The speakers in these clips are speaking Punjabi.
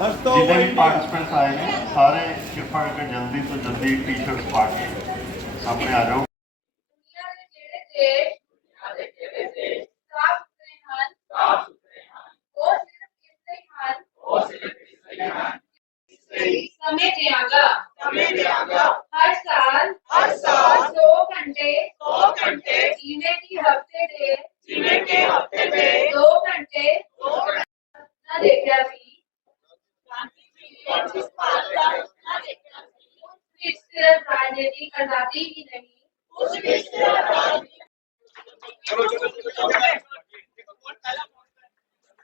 ਜਿੰਨੇ ਵੀ ਪਾਰਟਿਸਪੈਂਟਸ ਆਏ ਨੇ ਸਾਰੇ ਕਿਰਪਾ ਕਰਕੇ ਜਲਦੀ ਤੋਂ ਜਲਦੀ ਟੀ-ਸ਼ਰਟਸ ਪਾ ਕੇ ਸਾਹਮਣੇ ਆ ਜਾਓ। सिर्फ राजनीतिक आजादी ही नहीं उस में सिर्फ राजनीतिक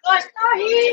दोस्तों ही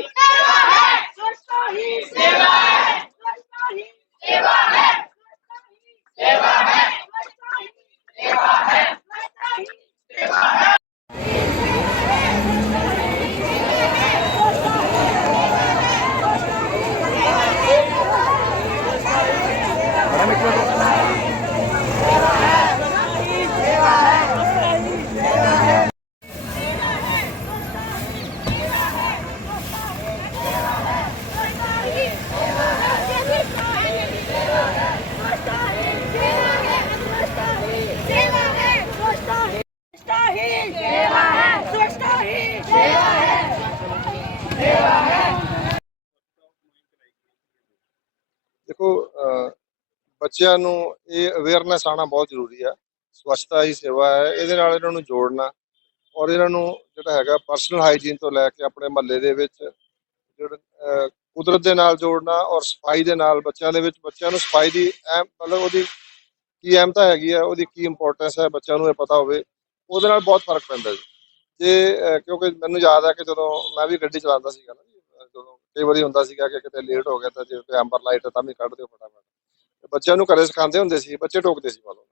ਦੇਖੋ ਬੱਚਿਆਂ ਨੂੰ ਇਹ ਅਵੇਅਰਨੈਸ ਆਣਾ ਬਹੁਤ ਜ਼ਰੂਰੀ ਹੈ ਸਵੱਛਤਾ ਹੀ ਸੇਵਾ ਹੈ, ਇਹਦੇ ਨਾਲ ਇਹਨਾਂ ਨੂੰ ਜੋੜਨਾ ਔਰ ਇਹਨਾਂ ਨੂੰ ਜਿਹੜਾ ਹੈਗਾ ਪਰਸਨਲ ਹਾਈਜੀਨ ਤੋਂ ਲੈ ਕੇ ਆਪਣੇ ਮਹੱਲੇ ਦੇ ਵਿੱਚ ਜਿਹੜਾ ਕੁਦਰਤ ਦੇ ਨਾਲ ਜੋੜਨਾ ਔਰ ਸਫ਼ਾਈ ਦੇ ਨਾਲ ਬੱਚਿਆਂ ਦੇ ਵਿੱਚ, ਬੱਚਿਆਂ ਨੂੰ ਸਫ਼ਾਈ ਦੀ ਅਹਿਮ, ਮਤਲਬ ਉਹਦੀ ਕੀ ਅਹਿਮਤਾ ਹੈਗੀ ਹੈ ਉਹਦੀ ਕੀ ਇੰਪੋਰਟੈਂਸ ਹੈ, ਬੱਚਿਆਂ ਨੂੰ ਇਹ ਪਤਾ ਹੋਵੇ, ਉਹਦੇ ਨਾਲ ਬਹੁਤ ਫ਼ਰਕ ਪੈਂਦਾ ਜੀ। ਜੇ ਕਿਉਂਕਿ ਮੈਨੂੰ ਯਾਦ ਹੈ ਕਿ ਜਦੋਂ ਮੈਂ ਵੀ ਗੱਡੀ ਚਲਾਉਂਦਾ ਸੀਗਾ ਨਾ ਕਈ ਵਾਰੀ ਹੁੰਦਾ ਸੀਗਾ ਕਿ ਕਿਤੇ ਲੇਟ ਹੋ ਗਿਆ ਤਾਂ ਜੇ ਤੇ ਐਂਬਰ ਲਾਈਟ ਤਾਂ ਵੀ ਕੱਢ ਦਿਓ ਫਟਾਫਟ। ਬੱਚਿਆਂ ਨੂੰ ਘਰੇ ਸਿਖਾਉਂਦੇ ਹੁੰਦੇ ਸੀ, ਬੱਚੇ ਟੋਕਦੇ ਸੀ ਮਤਲਬ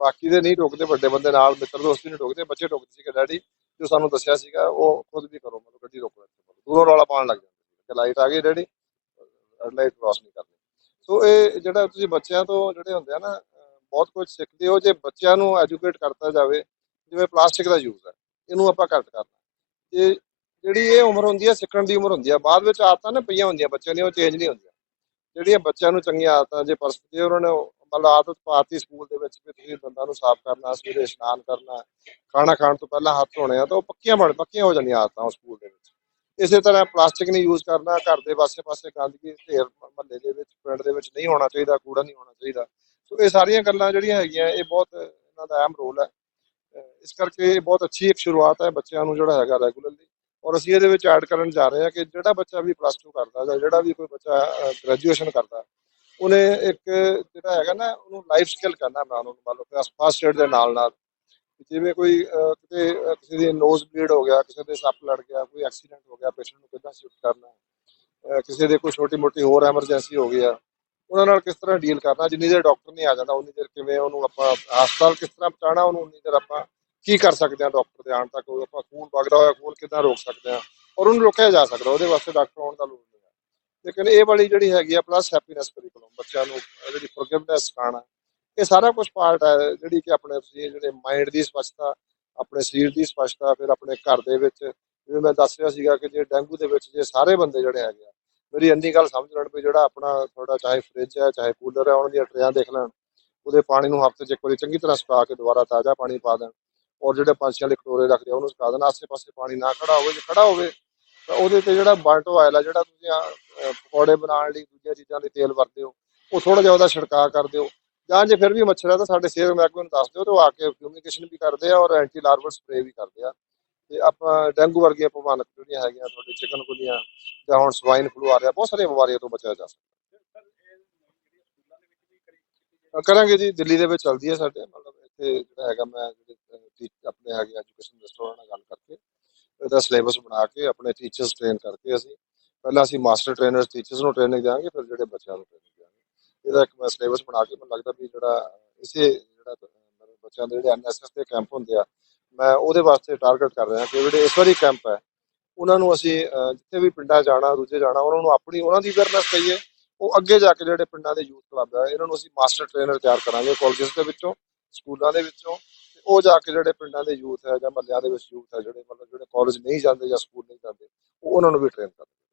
ਬਾਕੀ ਦੇ ਨਹੀਂ ਟੋਕਦੇ, ਵੱਡੇ ਬੰਦੇ ਨਾਲ ਮਿੱਤਰ ਦੋਸਤ ਨਹੀਂ ਟੋਕਦੇ, ਬੱਚੇ ਟੋਕਦੇ ਸੀ ਕਿ ਡੈਡੀ ਜੋ ਸਾਨੂੰ ਦੱਸਿਆ ਸੀਗਾ, ਉਹ ਖੁਦ ਵੀ ਕਰੋ ਮਤਲਬ ਗੱਡੀ ਰੋਕੋ ਦੂਰੋਂ ਰੌਲਾ ਪਾਉਣ ਲੱਗ ਜਾਂਦੇ ਕਿ ਲਾਈਟ ਆ ਗਈ ਡੈਡੀ ਲਾਈਟ ਕ੍ਰਾਸ ਨਹੀਂ ਕਰਨੀ। ਸੋ ਇਹ ਜਿਹੜਾ ਤੁਸੀਂ ਬੱਚਿਆਂ ਤੋਂ ਜਿਹੜੇ ਹੁੰਦੇ ਆ ਨਾ, ਬਹੁਤ ਕੁਝ ਸਿੱਖਦੇ ਹੋ। ਜੇ ਬੱਚਿਆਂ ਨੂੰ ਐਜੂਕੇਟ ਕਰਤਾ ਜਾਵੇ, ਜਿਵੇਂ ਪਲਾਸਟਿਕ ਦਾ ਯੂਜ਼ ਹੈ, ਇਹਨੂੰ ਆਪਾਂ ਘੱਟ ਕਰਨਾ। ਇਹ ਜਿਹੜੀ ਇਹ ਉਮਰ ਹੁੰਦੀ ਹੈ ਸਿੱਖਣ ਦੀ ਉਮਰ ਹੁੰਦੀ ਹੈ ਬਾਅਦ ਵਿੱਚ ਆਦਤਾਂ ਨਾ ਪਈਆਂ ਹੁੰਦੀਆਂ, ਬੱਚਿਆਂ ਦੀਆਂ, ਉਹ ਚੇਂਜ ਨਹੀਂ ਹੁੰਦੀਆਂ। ਜਿਹੜੀਆਂ ਬੱਚਿਆਂ ਨੂੰ ਚੰਗੀਆਂ ਆਦਤਾਂ ਜੇ ਪਰਸਪੇ ਉਹਨਾਂ ਨੇ ਮਤਲਬ ਆਦਤ ਪਾਤੀ ਸਕੂਲ ਦੇ ਵਿੱਚ ਵੀ ਤੁਸੀਂ ਦੰਦਾਂ ਨੂੰ ਸਾਫ਼ ਕਰਨਾ, ਸਵੇਰੇ ਇਸ਼ਨਾਨ ਕਰਨਾ, ਖਾਣਾ ਖਾਣ ਤੋਂ ਪਹਿਲਾਂ ਹੱਥ ਧੋਣੇ ਆ, ਤਾਂ ਉਹ ਪੱਕੀਆਂ ਬਣ ਪੱਕੀਆਂ ਹੋ ਜਾਂਦੀਆਂ ਆਦਤਾਂ ਉਹ ਸਕੂਲ ਦੇ ਵਿੱਚ। ਇਸੇ ਤਰ੍ਹਾਂ ਪਲਾਸਟਿਕ ਨਹੀਂ ਯੂਜ਼ ਕਰਨਾ, ਘਰ ਦੇ ਪਾਸੇ-ਪਾਸੇ ਗੰਦਗੀ, ਢੇਰ ਮਹੱਲੇ ਦੇ ਵਿੱਚ, ਪਿੰਡ ਦੇ ਵਿੱਚ ਨਹੀਂ ਹੋਣਾ ਚਾਹੀਦਾ, ਕੂੜਾ ਨਹੀਂ ਹੋਣਾ ਚਾਹੀਦਾ। ਸੋ ਇਹ ਸਾਰੀਆਂ ਗੱਲਾਂ ਜਿਹੜੀਆਂ ਹੈਗੀਆਂ, ਇਹ ਬਹੁਤ ਇਹਨਾਂ ਦਾ ਅਹਿਮ ਰੋਲ ਹੈ ਇਸ ਕਰਕੇ ਇਹ ਬਹੁਤ ਅੱਛੀ ਇੱਕ ਸ਼ੁਰੂਆਤ ਹੈ ਬੱਚਿਆਂ ਨੂੰ ਜਿਹੜਾ ਹੈਗਾ ਰੈਗੂਲਰਲੀ ਔਰ ਅਸੀਂ ਇਹਦੇ ਵਿੱਚ ਐਡ ਕਰਨ ਜਾ ਰਹੇ ਹਾਂ ਕਿ ਜਿਹੜਾ ਬੱਚਾ ਵੀ ਪਲੱਸ 2 ਕਰਦਾ ਜਾਂ ਜਿਹੜਾ ਵੀ ਕੋਈ ਬੱਚਾ ਗ੍ਰੈਜੂਏਸ਼ਨ ਕਰਦਾ, ਉਹਨੇ ਇੱਕ ਜਿਹੜਾ ਹੈਗਾ ਨਾ, ਉਹਨੂੰ ਲਾਈਫ ਸਕਿੱਲ ਕਰਨਾ ਮੈਂ ਉਹਨੂੰ, ਮੰਨ ਲਓ ਫਸਟ ਏਡ ਦੇ ਨਾਲ ਨਾਲ। ਜਿਵੇਂ ਕੋਈ ਕਿਤੇ ਕਿਸੇ ਦੀ ਨੋਜ਼ ਬਲੀਡ ਹੋ ਗਿਆ, ਕਿਸੇ ਦੇ ਸੱਪ ਲੜ ਗਿਆ, ਕੋਈ ਐਕਸੀਡੈਂਟ ਹੋ ਗਿਆ ਪੇਸ਼ੈਂਟ ਨੂੰ ਕਿੱਦਾਂ ਸ਼ਿਫਟ ਕਰਨਾ ਕਿਸੇ ਦੇ ਕੋਈ ਛੋਟੀ ਮੋਟੀ ਹੋਰ ਐਮਰਜੈਂਸੀ ਹੋ ਗਈ ਆ, ਉਹਨਾਂ ਨਾਲ ਕਿਸ ਤਰ੍ਹਾਂ ਡੀਲ ਕਰਨਾ, ਜਿੰਨੀ ਦੇਰ ਡਾਕਟਰ ਨਹੀਂ ਆ ਜਾਂਦਾ, ਉਨੀ ਦੇਰ ਕਿਵੇਂ ਉਹਨੂੰ ਆਪਾਂ ਹਸਪਤਾਲ ਕਿਸ ਤਰ੍ਹਾਂ ਪਹੁੰਚਾਉਣਾ, ਉਹਨੂੰ ਉਨੀ ਦੇਰ ਆਪਾਂ ਕੀ ਕਰ ਸਕਦੇ ਹਾਂ ਡਾਕਟਰ ਦੇ ਆਉਣ ਤੱਕ? ਆਪਾਂ ਖੂਨ ਵਗਦਾ ਹੋਇਆ, ਖੂਨ ਕਿੱਦਾਂ ਰੋਕ ਸਕਦੇ ਹਾਂ ਔਰ ਉਹਨੂੰ ਰੋਕਿਆ ਜਾ ਸਕਦਾ, ਉਹਦੇ ਵਾਸਤੇ ਡਾਕਟਰ ਆਉਣ ਦਾ ਲੋੜ ਨਹੀਂ ਹੈ। ਲੇਕਿਨ ਇਹ ਵਾਲੀ ਜਿਹੜੀ ਹੈਗੀ ਆ ਪਲੱਸ ਹੈਪੀਨੈਸ ਕਰਿਕੂਲਮ ਬੱਚਿਆਂ ਨੂੰ ਜਿਹੜੀ ਫੋਰਗਿਵਨੈਸ ਸਿਖਾਉਣਾ, ਇਹ ਸਾਰਾ ਕੁਝ ਪਾਰਟ ਹੈ, ਜਿਹੜੀ ਕਿ ਆਪਣੇ ਤੁਸੀਂ ਜਿਹੜੇ ਮਾਈਂਡ ਦੀ ਸਵੱਛਤਾ, ਆਪਣੇ ਸਰੀਰ ਦੀ ਸਵੱਛਤਾ, ਫਿਰ ਆਪਣੇ ਘਰ ਦੇ ਵਿੱਚ, ਜਿਵੇਂ ਮੈਂ ਦੱਸ ਰਿਹਾ ਸੀਗਾ ਕਿ ਜੇ ਡੈਂਗੂ ਦੇ ਵਿੱਚ ਜੇ ਸਾਰੇ ਬੰਦੇ ਜਿਹੜੇ ਹੈਗੇ ਆ, ਮੇਰੀ ਇੰਨੀ ਗੱਲ ਸਮਝ ਲੈਣ ਵੀ ਜਿਹੜਾ ਆਪਣਾ ਤੁਹਾਡਾ ਚਾਹੇ ਫ੍ਰਿਜ ਹੈ, ਚਾਹੇ ਕੂਲਰ ਹੈ, ਉਹਨਾਂ ਦੀਆਂ ਟਰੇਆਂ ਦੇਖ ਲੈਣ, ਉਹਦੇ ਪਾਣੀ ਨੂੰ ਹਫ਼ਤੇ 'ਚ ਇੱਕ ਵਾਰੀ ਚੰਗੀ ਤਰ੍ਹਾਂ ਸੁਕਾ ਕੇ ਦੁਬਾਰਾ ਤਾਜ਼ਾ ਪਾਣੀ ਪਾ ਦੇਣ ਔਰ ਜਿਹੜੇ ਪੰਛੀਆਂ ਲਈ ਕਟੋਰੇ ਰੱਖਦੇ ਆ ਉਹਨੂੰ ਸੁਕਾ ਦੇਣ ਆਸੇ-ਪਾਸੇ ਪਾਣੀ ਨਾ ਖੜਾ ਹੋਵੇ, ਜੇ ਖੜਾ ਹੋਵੇ, ਤਾਂ ਉਹਦੇ ਤੇ ਜਿਹੜਾ ਬਲਟੋ ਆਇਲ ਆ, ਜਿਹੜਾ ਤੁਸੀਂ ਪਕੌੜੇ ਬਣਾਉਣ ਲਈ ਦੂਜੀਆਂ ਚੀਜ਼ਾਂ ਲਈ ਤੇਲ ਵਰਤਦੇ ਹੋ, ਉਹ ਥੋੜਾ ਜਿਹਾ ਉਹਦਾ ਛਿੜਕਾਅ ਕਰ ਦਿਓ ਜਾਂ ਜੇ ਫਿਰ ਵੀ ਮੱਛਰ ਹੈ ਤਾਂ ਸਾਡੇ ਸਿਹਤ ਮਹਿਕਮੇ ਨੂੰ ਦੱਸ ਦਿਓ ਤੇ ਉਹ ਆ ਕੇ ਫਿਊਮੀਗੇਸ਼ਨ ਵੀ ਕਰਦੇ ਆ ਔਰ ਐਂਟੀ ਲਾਰਵਲ ਸਪਰੇ ਵੀ ਕਰਦੇ ਆ। ਤੇ ਆਪਾਂ ਡੈਂਗੂ ਵਰਗੀਆਂ ਭਵਾਨਕ ਜਿਹੜੀਆਂ ਹੈਗੀਆਂ, ਤੁਹਾਡੇ ਚਿਕਨਗੁਨੀਆ ਜਾਂ ਹੁਣ ਸਵਾਈਨ ਫਲੂ ਆ ਰਿਹਾ, ਬਹੁਤ ਸਾਰੀਆਂ ਬਿਮਾਰੀਆਂ ਤੋਂ ਬਚਿਆ ਜਾ ਸਕਦਾ। ਕਰਾਂਗੇ ਜੀ, ਦਿੱਲੀ ਦੇ ਵਿੱਚ ਚੱਲਦੀ ਹੈ ਸਾਡੇ, ਮਤਲਬ ਇੱਥੇ ਜਿਹੜਾ ਹੈਗਾ ਮੈਂ ਟੀ- ਆਪਣੇ ਹੈਗੇ ਐਜੂਕੇਸ਼ਨ ਮਿਨਿਸਟਰ ਉਹਨਾਂ ਨਾਲ ਗੱਲ ਕਰਕੇ ਇਹਦਾ ਸਿਲੇਬਸ ਬਣਾ ਕੇ ਆਪਣੇ ਟੀਚਰਸ ਟ੍ਰੇਨ ਕਰਕੇ ਅਸੀਂ ਪਹਿਲਾਂ ਅਸੀਂ ਮਾਸਟਰ ਟ੍ਰੇਨਰਸ ਟੀਚਰਸ ਨੂੰ ਟ੍ਰੇਨਿੰਗ ਦਿਆਂਗੇ ਫਿਰ ਜਿਹੜੇ ਬੱਚਿਆਂ ਨੂੰ ਟ੍ਰੇਨਿੰਗ ਦਿਆਂਗੇ। ਇਹਦਾ ਇੱਕ ਮੈਂ ਸਿਲੇਬਸ ਬਣਾ ਕੇ ਮੈਨੂੰ ਲੱਗਦਾ ਵੀ ਜਿਹੜਾ ਇਸੇ ਜਿਹੜਾ ਮਤਲਬ ਬੱਚਿਆਂ ਦੇ ਜਿਹੜੇ ਐਨਐਸਐਸ ਦੇ ਕੈਂਪ ਹੁੰਦੇ ਆ ਮੈਂ ਉਹਦੇ ਵਾਸਤੇ ਟਾਰਗੇਟ ਕਰ ਰਿਹਾ ਕਿ ਜਿਹੜੇ ਇਸ ਵਾਰੀ ਕੈਂਪ ਹੈ ਉਹਨਾਂ ਨੂੰ ਅਸੀਂ ਅ, ਜਿੱਥੇ ਵੀ ਪਿੰਡਾਂ ਜਾਣਾ ਦੂਜੇ ਜਾਣਾ ਉਹਨਾਂ ਨੂੰ ਆਪਣੀ ਉਹਨਾਂ ਦੀ ਅਵੇਅਰਨੈਸ ਕਹੀਏ ਉਹ ਅੱਗੇ ਜਾ ਕੇ ਜਿਹੜੇ ਪਿੰਡਾਂ ਦੇ ਯੂਥ ਕਲੱਬ ਆ ਇਹਨਾਂ ਨੂੰ ਅਸੀਂ ਮਾਸਟਰ ਟ੍ਰੇਨਰ ਤਿਆਰ ਕਰਾਂਗੇ ਕਾਲਜਸ ਦੇ ਵਿੱਚੋਂ ਸਕੂਲਾਂ ਦੇ ਵਿੱਚੋਂ ਉਹ ਜਾ ਕੇ ਜਿਹੜੇ ਪਿੰਡਾਂ ਦੇ ਯੂਥ ਹੈ ਜਾਂ ਮਹੱਲਿਆਂ ਦੇ ਵਿੱਚ ਯੂਥ ਹੈ ਜਿਹੜੇ ਮਤਲਬ ਜਿਹੜੇ ਕਾਲਜ ਨਹੀਂ ਜਾਂਦੇ ਜਾਂ ਸਕੂਲ ਨਹੀਂ ਜਾਂਦੇ ਉਹਨਾਂ ਨੂੰ ਵੀ ਟ੍ਰੇਨ ਕਰਦੇ